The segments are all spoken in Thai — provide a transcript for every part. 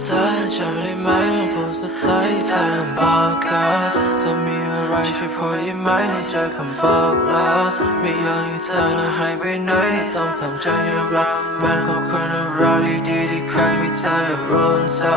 เธอจำได้ไหมผมสุดท้ายที่เธอลำบากกันจะมีอะไรช่วยพูดได้ไหมในใจผมบอกแล้วไม่อยากให้เธอน่ะหายไปไหนที่ต้องทำใจยอมรับมันก็คนเราดีที่ใครไม่เธออนเธอ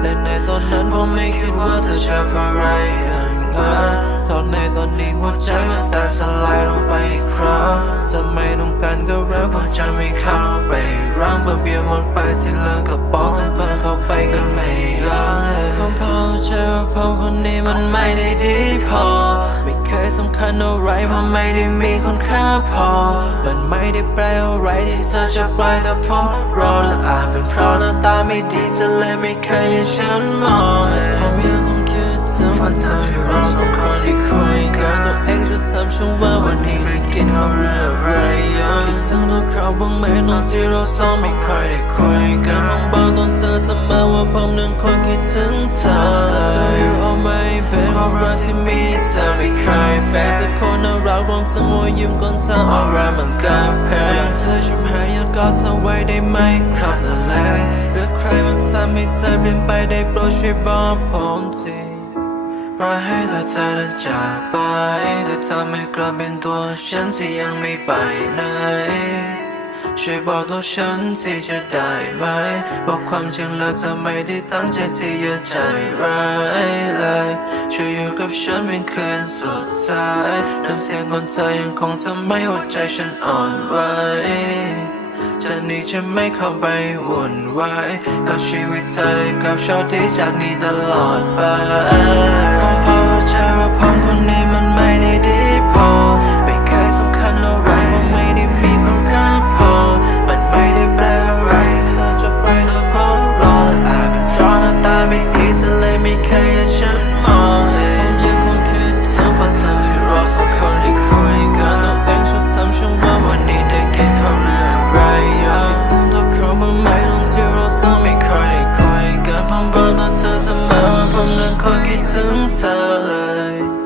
แลในตอนนั้นผมไม่คิดว่าเธอจะพอไรอย่างินตอนในตอนนี้หัวใจมันแตกสลายลงไปอีกครั้งจะไม่ การก็รักผมจะไม่เข้าไปร่างเบื่อเบียหมดไปที่เหลือก็บอกทั้งเพื่อเข้าไปกันไม่ยอมคนพอเชื่อว่าผมคนนี้มันไม่ได้ดีพอ ไม่เคยสำคัญอะไรเพราะไม่ได้มีคุณค่าพอ มันไม่ได้แปลอะไรที่เธอจะปล่อยแต่ผมรอและอาจเป็นเพราะหน้าตาไม่ดีเธอเลยไม่เคยให้ฉันมองผมยังคงคิดถึงวันเธอที่เราสองคน นี้ได้กินข้าเรื่องอะไรยังคิดถึงตัวเขาบ้างไหมตอนที่เราสองไม่ค่อยได้คุยกันผมบอกตอนเธอสมอว่าผมนั้นคนคิดถึงเธอแต่อยู่เอาไม่เป็นความรักที่มีเธอไม่เคยแฟนเธอคนน่ารักรวมถึงหัวยิ้มก่อนเธอเอาแรมันก็แพ้เธอชุบหายอยากกอดเธอไว้ได้ไหมครับละแลหรือใครมันทำให้เธอเปลี่ยนไปได้โปรดช่วยบอกผมที ปล่อยให้เธอเธอเดินจากไปแต่เธอไม่กลับเป็นตัวฉันที่ยังไม่ไปไหนช่วยบอกตัวฉันที่จะได้ไหม บอกความจริงแล้วเธอไม่ได้ตั้งใจที่จะใจร้ายเลยช่วยอยู่กับฉันเป็นคืนสุดท้ายน้ำเสียงของเธอยังคงทำให้หัวใจฉันอ่อนไหวจากนี้จะไม่เข้าไปวุ่นวายกับชีวิตเธอกับชาวที่จากนี้ตลอดไป ซึ้